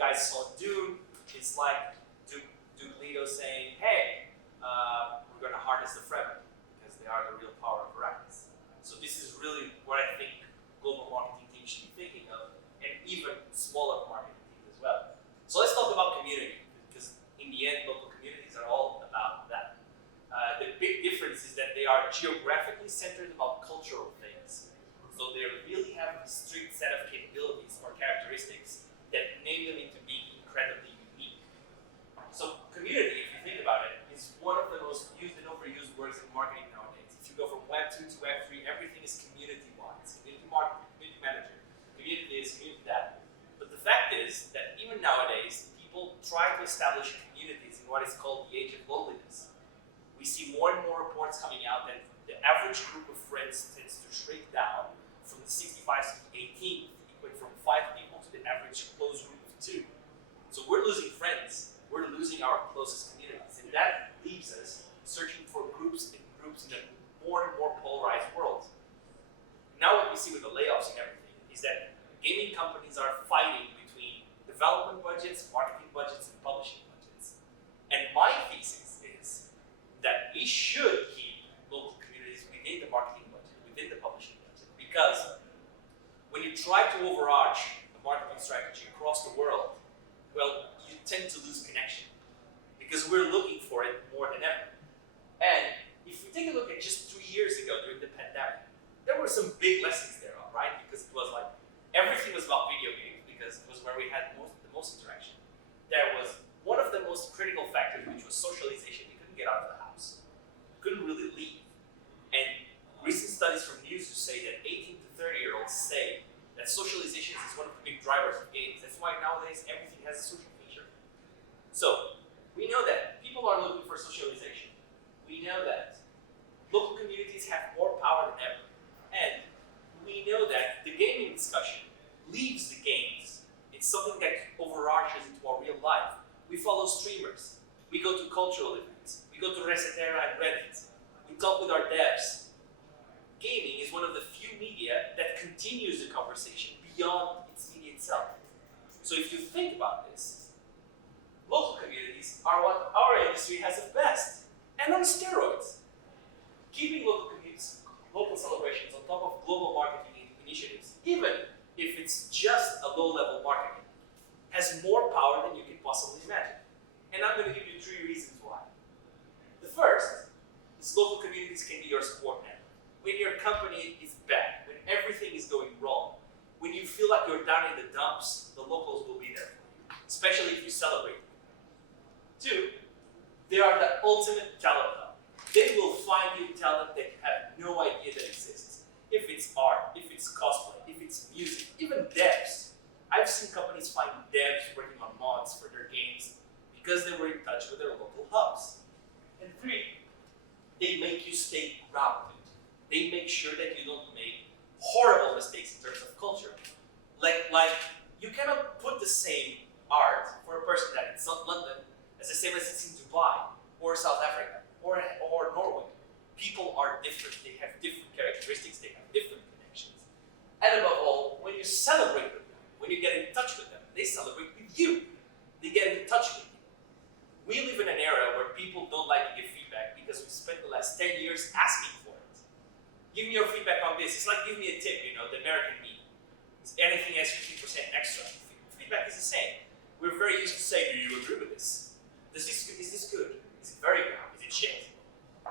guys saw Dune, it's like Duke Leto saying, hey, we're going to harness the Fremen because they are the real power of Arrakis. So this is really what I think global marketing teams should be thinking of, and even smaller marketing teams as well. So let's talk about community, because in the end, local communities are all about that. The big difference is that they are geographically centered about cultural things. So they really have a strict set of capabilities or characteristics that enable them into being incredibly unique. So community, if you think about it, is one of the most used and overused words in marketing nowadays. If you go from Web 2 to Web 3, everything is community-wise. Community marketing, community manager, community this, community that. But the fact is that even nowadays, people try to establish communities in what is called the age of loneliness. We see more and more reports coming out that the average group of friends tends to shrink down from the 65 to the 18, equate from 5 people to the average close group of 2. So we're losing friends. We're losing our closest communities. And that leaves us searching for groups in a more and more polarized world. Now what we see with the layoffs and everything is that gaming companies are fighting between development budgets, marketing budgets, and publishing budgets. And my thesis is that we should keep local communities within the marketing budget, within the publishing budget, because when you try to overarch the marketing strategy across the world, well, you tend to lose connection because we're looking for it more than ever. And if we take a look at just 3 years ago during the pandemic, there were some big lessons there, right? Because it was like everything was about video games because it was where we had the most interaction. There was one of the most critical factors, which was socialization. You couldn't get out of the house, couldn't really leave. And recent studies from news say that 18 to 30-year-olds say that socialization is one of the big drivers of games. That's why nowadays everything has a social feature. So we know that people are looking for socialization. We know that local communities have more power than ever. And we know that the gaming discussion leaves the games. It's something that overarches into our real life. We follow streamers. We go to cultural events. We go to Resetera and Reddit. We talk with our devs. Gaming is one of the few media that continues the conversation beyond its media itself. So if you think about this, local communities are what our industry has of best, and on steroids. Keeping local communities, local celebrations on top of global marketing initiatives, even if it's just a low-level marketing, has more power than you can possibly imagine. And I'm going to give you 3 reasons why. The first is local communities can be your support network. When your company is bad, when everything is going wrong, when you feel like you're down in the dumps, the locals will be there for you, especially if you celebrate. 2, they are the ultimate talent hub. They will find you talent that you have no idea that exists. If it's art, if it's cosplay, if it's music, even devs. I've seen companies find devs working on mods for their games because they were in touch with their local hubs. And 3, they make you stay grounded. They make sure that you don't make horrible mistakes in terms of culture. Like you cannot put the same art for a person that is in London as the same as it's in Dubai or South Africa or Norway. People are different. They have different characteristics. They have different connections. And above all, when you celebrate with them, when you get in touch with them, they celebrate with you. They get in touch with you. We live in an era where people don't like to give feedback because we spent the last 10 years asking for it. Give me your feedback on this. It's like give me a tip, the American meme. Anything has 50% extra. Feedback is the same. We're very used to saying, do you agree with this? Is this good? Is it very good? Is it shit?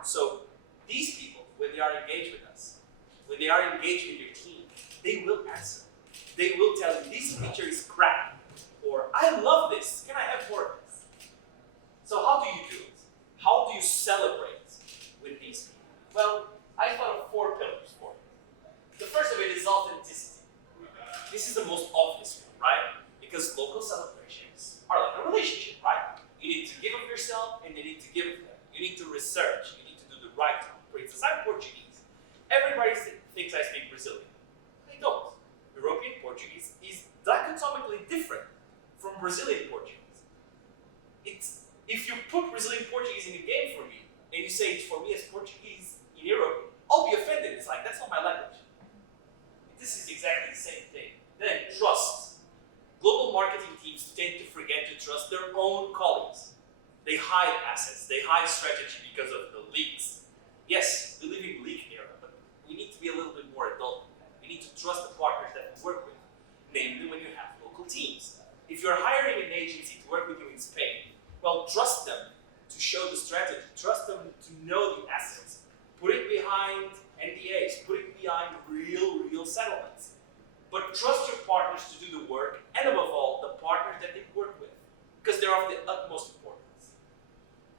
So these people, when they are engaged with us, when they are engaged with your team, they will answer. They will tell you, this feature is crap. Or, I love this. Can I have more of this? So how do you do it? How do you celebrate with these people? Well, I thought of 4 pillars for it. The first of it is authenticity. This is the most obvious one, right? Because local celebrations are like a relationship, right? You need to give of yourself and they need to give of them. You need to research. You need to do the right thing. For instance, I'm Portuguese. Everybody thinks I speak Brazilian. I don't. European Portuguese is dichotomically different from Brazilian Portuguese. If you put Brazilian Portuguese in a game for me, and you say it's for me as Portuguese in Europe, I'll be offended. It's like, that's not my language. This is exactly the same thing. Then trust. Global marketing teams tend to forget to trust their own colleagues. They hide assets, they hide strategy because of the leaks. Yes, we live in leak era, but we need to be a little bit more adult than that. We need to trust the partners that we work with, namely when you have local teams. If you're hiring an agency to work with you in Spain, well, trust them to show the strategy, trust them to know the assets. Put it behind NDAs, put it behind real settlements. But trust your partners to do the work, and above all, the partners that they work with, because they're of the utmost importance.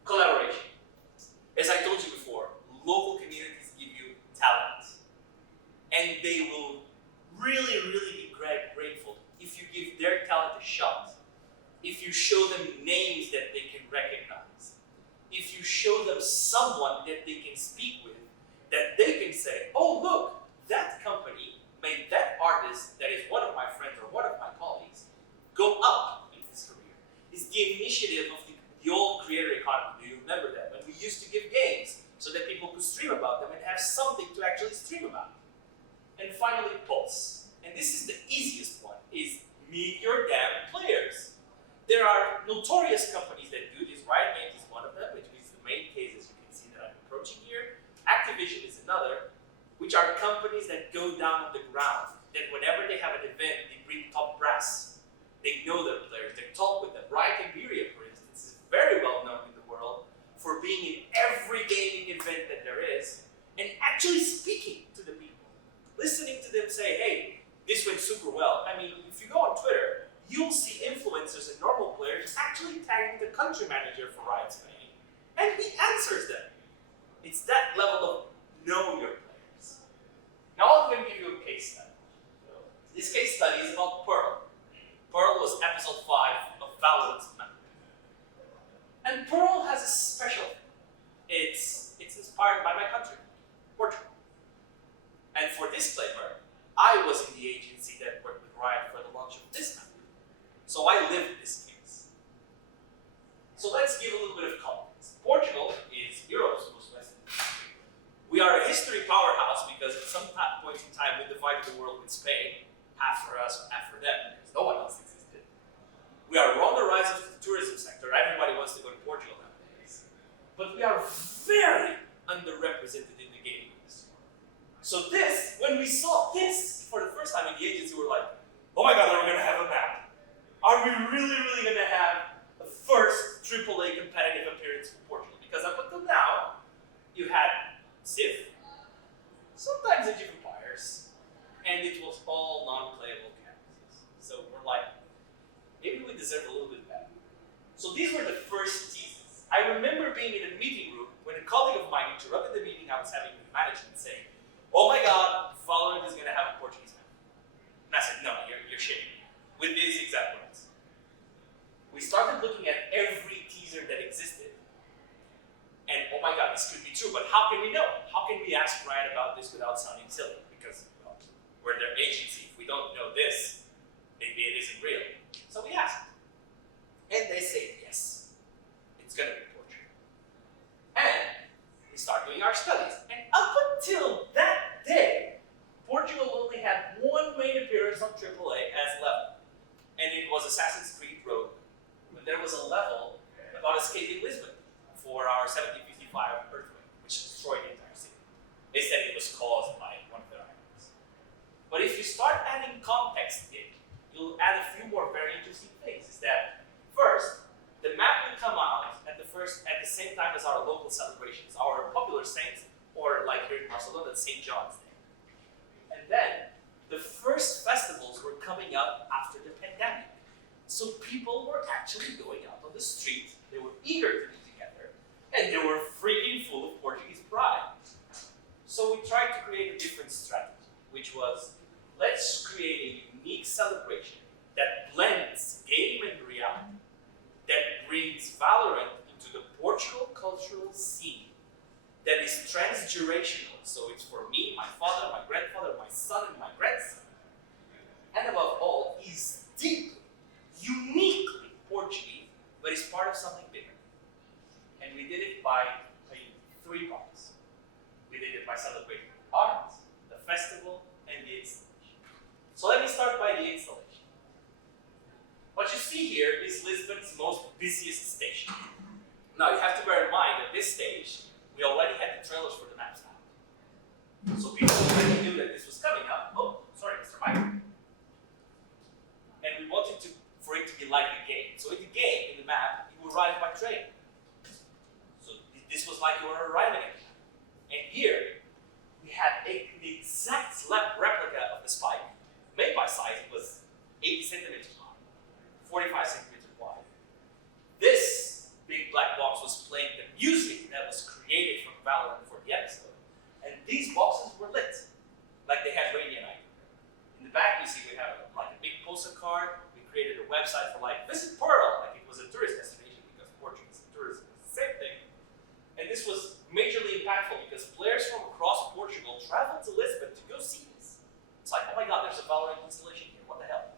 Collaboration. As I told you before, local communities give you talent, and they will really be grateful if you give their talent a shot, if you show them names that they can recognize, if you show them someone that they can speak with, that they can say, oh look, that company made that artist that is one of my friends or one of my colleagues go up in his career. It's the initiative of the old creator economy. Do you remember that? When we used to give games so that people could stream about them and have something to actually stream about. And finally, pulse. And this is the easiest one, is meet your damn players. There are notorious companies that do this. Riot Games is one of them, which is the main case, as you can see that I'm approaching here. Activision is another, which are companies that go down on the ground, that whenever they have an event, they bring top brass. They know their players, they talk with them. Riot and Vieira, for instance, is very well known in the world for being in every gaming event that there is, and actually speaking to the people. Listening to them say, hey, this went super well. I mean, if you go on Twitter, you'll see influencers and normal players actually tagging the country manager for Riot Spain, and he answers them. It's that level of know your players. Now I'm going to give you a case study. This case study is about Pearl. Pearl was episode 5 of Valorant's map. And Pearl has a special thing. It's inspired by my country, Portugal. And for disclaimer, I was in the agency that worked with Riot for the launch of this map. So I lived this case. So let's give a little bit of context. Portugal is Europe's most western country. We are a history powerhouse because at some point in time we divided the world with Spain, half for us, half for them, because no one else existed. We are on the rise of the tourism sector. Everybody wants to go to Portugal nowadays. But we are very underrepresented in the gaming industry. So this, when we saw this for the first time in the agency, we were like, oh my god, are we going to have a map? Are we really going to have the first AAA competitive appearance for Portugal? Because up until now, you had Civ, sometimes Age of Empires, and it was all non-playable canvases. So we're like, maybe we deserve a little bit better. So these were the first teases. I remember being in a meeting room when a colleague of mine interrupted the meeting I was having with management saying, oh my god, Valorant is going to have a Portuguese map. And I said, no, you're shitting me. With these exact words. We started looking at every teaser that existed. And oh my god, this could be true, but how can we know? How can we ask Riot about this without sounding silly? Because, well, we're their agency. If we don't know this, maybe it isn't real. So we asked. And they say yes. It's going to be Portugal. And we start doing our studies. And up until that day, Portugal only had one main appearance on AAA as level. And it was Assassin's Creed Rogue. But there was a level about escaping Lisbon for our 1755 earthquake, which destroyed the entire city. They said it was caused by one of their items. But if you start adding context in, you'll add a few more very interesting things. Is that first, the map will come out at the same time as our local celebrations, our popular saints, or like here in Barcelona, St. John's Day. And then the first festivals were coming up after the pandemic. So people were actually going out on the street. They were eager to be together, and they were freaking full of Portuguese pride. So we tried to create a different strategy, which was, let's create a unique celebration that blends game and reality, that brings Valorant into the Portugal cultural scene, that is transgenerational. So it's for me, my father, my grandfather, my son, and my grandson. And above all, is deeply, uniquely Portuguese, but is part of something bigger. And we did it by playing 3 parts. We did it by celebrating art, the festival, and the installation. So let me start by the installation. see here is Lisbon's most busiest station. Now you have to bear in mind at this stage, we already had the trailers for the maps out. So people already knew that this was coming up. Oh, sorry, Mr. Michael. And we wanted for it to be like the game. So in the game, in the map, you arrive by train. So this was like you were arriving at the map. And here, we had the exact replica of the spike, made by size. It was 80 centimeters long, 45 centimeters wide. This big black box was playing the music that was created from Valorant for the episode. And these boxes were lit, like they had radiant. In the back, you see we have like a big poster card. We created a website for like, visit Pearl, like it was a tourist destination because Portuguese tourism is the same thing. And this was majorly impactful because players from across Portugal traveled to Lisbon to go see this. It's like, oh my god, there's a Valorant installation here, what the hell?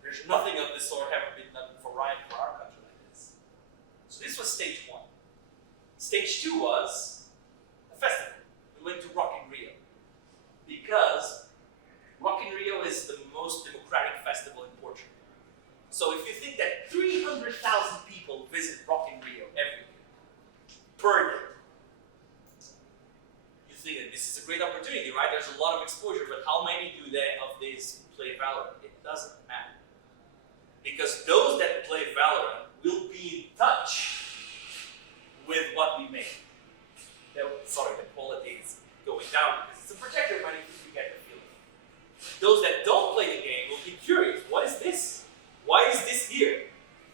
There's nothing of this sort ever been done for Riot for our country like this. So this was stage one. Stage two was a festival. We went to Rock in Rio. Because Rock in Rio is the most democratic festival in Portugal. So if you think that 300,000 people visit Rock in Rio every year, per year, you think that this is a great opportunity, right? There's a lot of exposure, but how many do they of these play Valorant? It doesn't matter. Because those that play Valorant will be in touch with what we make. Sorry, the quality is going down because it's a projector, but you get the feeling. Those that don't play the game will be curious. What is this? Why is this here?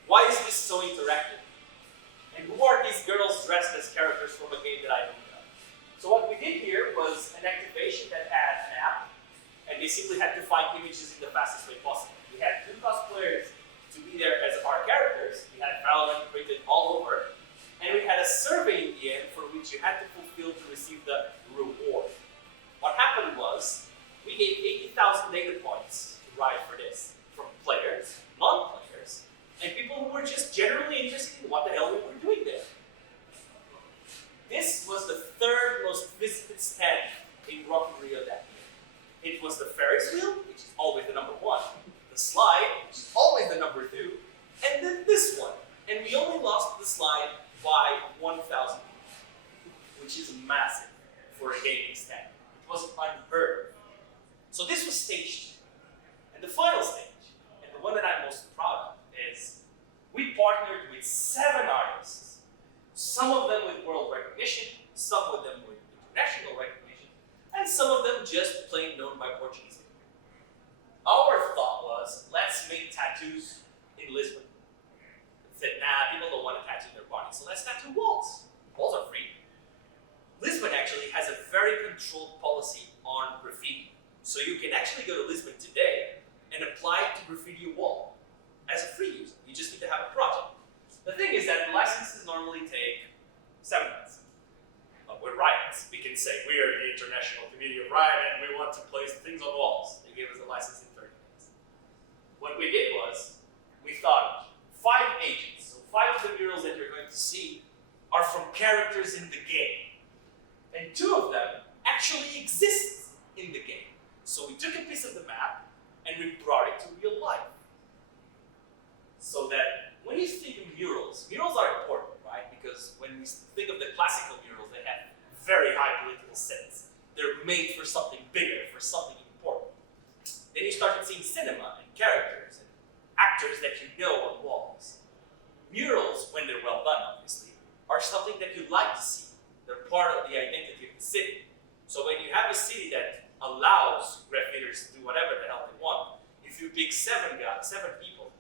Why is this so interactive? And who are these girls dressed as characters from a game that I don't know? So what we did here was an activation that had an app, and they simply had to find images in the fastest way possible. We had 2 cosplayers to be there as our characters. We had Valorant printed all over, and we had a survey in the end for which you had to fulfill to receive the reward. What happened was, we gave 80,000 data points to Riot for this, from players, non-players, and people who were just generally interested in what the hell we were doing there. This was the 3rd most visited stand in Rock in Rio that year. It was the Ferris wheel, which is always the number 1, the slide, which is always the number 2, and then this one. And we only lost the slide by 1,000 people, which is massive for a gaming stand. It was unheard of. So this was stage 2. And the final stage, and the one that I'm most proud of, is we partnered with 7 artists, some of them with world recognition, some of them with international recognition, and some of them just plain known by Portuguese people. Our thought was, let's make tattoos in Lisbon. We said, nah, people don't want to tattoo their bodies, so let's tattoo walls. Walls are free. Lisbon actually has a very controlled policy on graffiti. So you can actually go to Lisbon today and apply to graffiti a wall as a free user. You just need to have a project. The thing is that licenses normally take 7 months. But with Riot, we can say, we are the international community of Riot and we want to place things on walls. They gave us a license in 30 days. What we did was, we thought 5 agents, so 5 of the murals that you're going to see are from characters in the game. And 2 of them actually exist in the game. So we took a piece of the map and we brought it to real life. So that when you think of murals, murals are important, right? Because when we think of the classical murals, they have very high political sense. They're made for something bigger, for something important. Then you started seeing cinema and characters and actors that you know on walls. Murals, when they're well done, obviously, are something that you like to see. They're part of the identity of the city. So when you have a city that allows graffitiers to do whatever the hell they want, if you pick 7 people,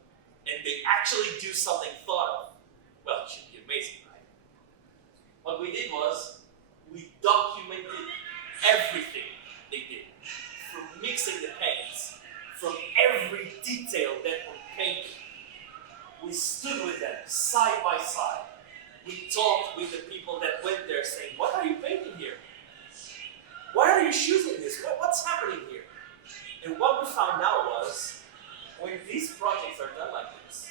and they actually do something thought of, well, it should be amazing, right? What we did was, we documented everything they did. From mixing the paints, from every detail that were painted. We stood with them, side by side. We talked with the people that went there saying, what are you painting here? Why are you shooting this? What's happening here? And what we found out was, when these projects are done like this,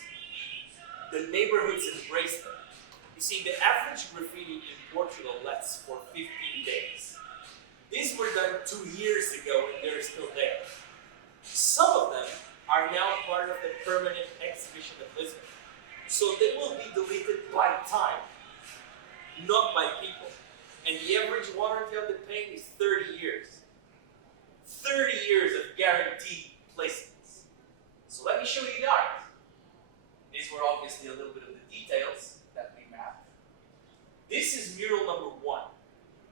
the neighborhoods embrace them. You see, the average graffiti in Portugal lasts for 15 days. These were done 2 years ago and they're still there. Some of them are now part of the permanent exhibition of Lisbon. So they will be deleted by time, not by people. And the average warranty on the paint is 30 years. 30 years of guaranteed placements. So let me show you the art. These were obviously a little bit of the details that we mapped. This is mural number 1.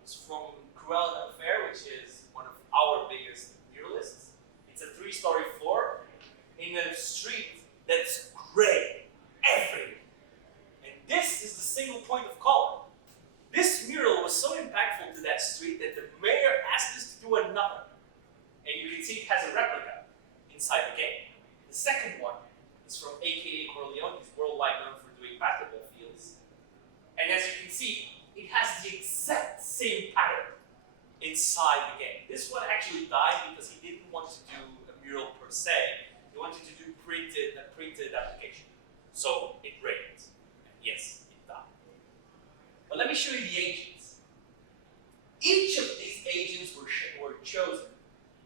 It's from Cruella Fair, which is one of our biggest muralists. It's a 3-story floor in a street that's gray everywhere. And this is the single point of color. This mural was so impactful to that street that the mayor asked us to do another. And you can see it has a replica inside the game. The second one is from AKA Corleone. He's worldwide known for doing basketball fields. And as you can see, it has the exact same pattern inside the game. This one actually died because he didn't want to do a mural per se. He wanted to do a printed application. So it rained. And yes, it died. But let me show you the agents. Each of these agents were chosen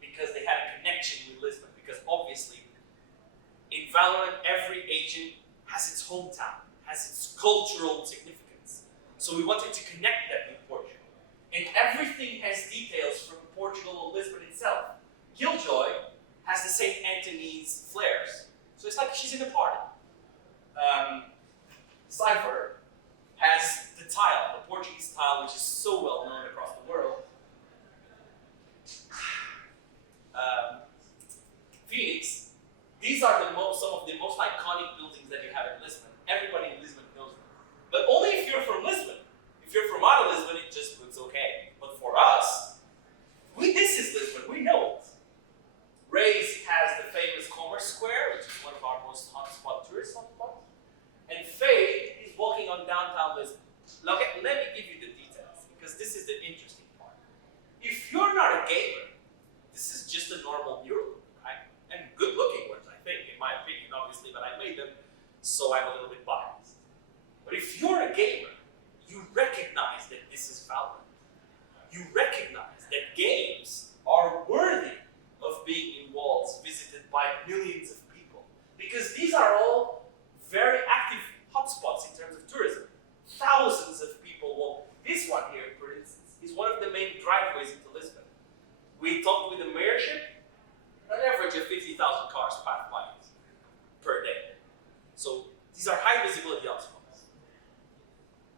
because they had a connection with Lisbon. Because obviously, in Valorant, every agent has its hometown, has its cultural significance. So we wanted to connect that with Portugal. And everything has details from Portugal or Lisbon itself. Killjoy has the St. Anthony's flares. So it's like she's in a party. Cypher has the tile, the Portuguese tile, which is so well known across the world. Phoenix, these are some of the most iconic buildings that you have in Lisbon. Everybody in Lisbon knows them. But only if you're from Lisbon. If you're from out of Lisbon, it just looks okay. But for us, this is Lisbon, we know it. Rays has the famous Commerce Square, which is one of our most hotspot tourist hotspots. And Faye is walking on downtown Lisbon. Look, let me give you the details, because this is the interesting part. If you're not a gamer, this is just a normal mural, right? And good looking ones, I think, in my opinion, obviously, but I made them, so I'm a little bit biased. But if you're a gamer, you recognize that this is Valorant. You recognize that games are worthy of being in walls visited by millions of people. Because these are all very active hotspots in terms of tourism. Thousands of people walk. This one here, for instance, is one of the main driveways into Lisbon. We talked with the mayorship, an average of 50,000 cars pass by it per day. So these are high visibility hotspots.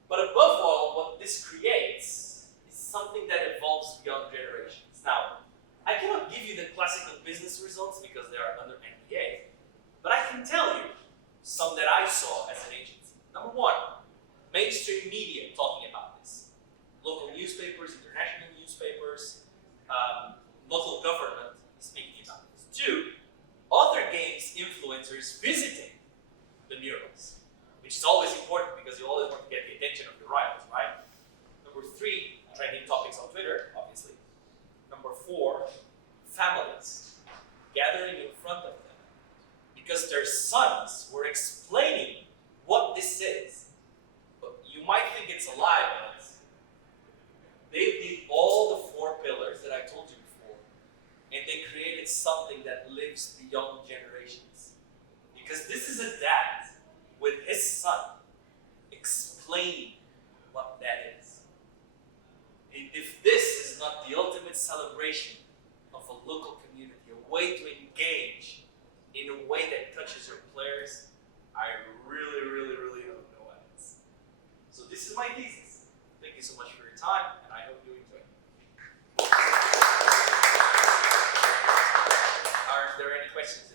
But above all, what this creates is something that evolves beyond generations. Now, I cannot give you the classical business results because they are under NDA, but I can tell you some that I saw as an agency. Number 1, mainstream media talking about this. Local newspapers, international newspapers, local government speaking about this. 2, other games influencers visiting the murals, which is always important because you always want to get the attention of your rivals, right? Number 3, trending topics on Twitter, obviously. Number 4, families gathering in front of them because their sons were explaining what this is. But you might think it's a lie, but they did all the 4 pillars that I told you before, and they created something that lives beyond generations. Because this is a dad with his son explaining what that is. And if this is not the ultimate celebration of a local community, a way to engage in a way that touches your players, I really, really, really don't know what it is. So this is my thesis. Thank you so much for your time, and I hope you enjoy it. Are there any questions?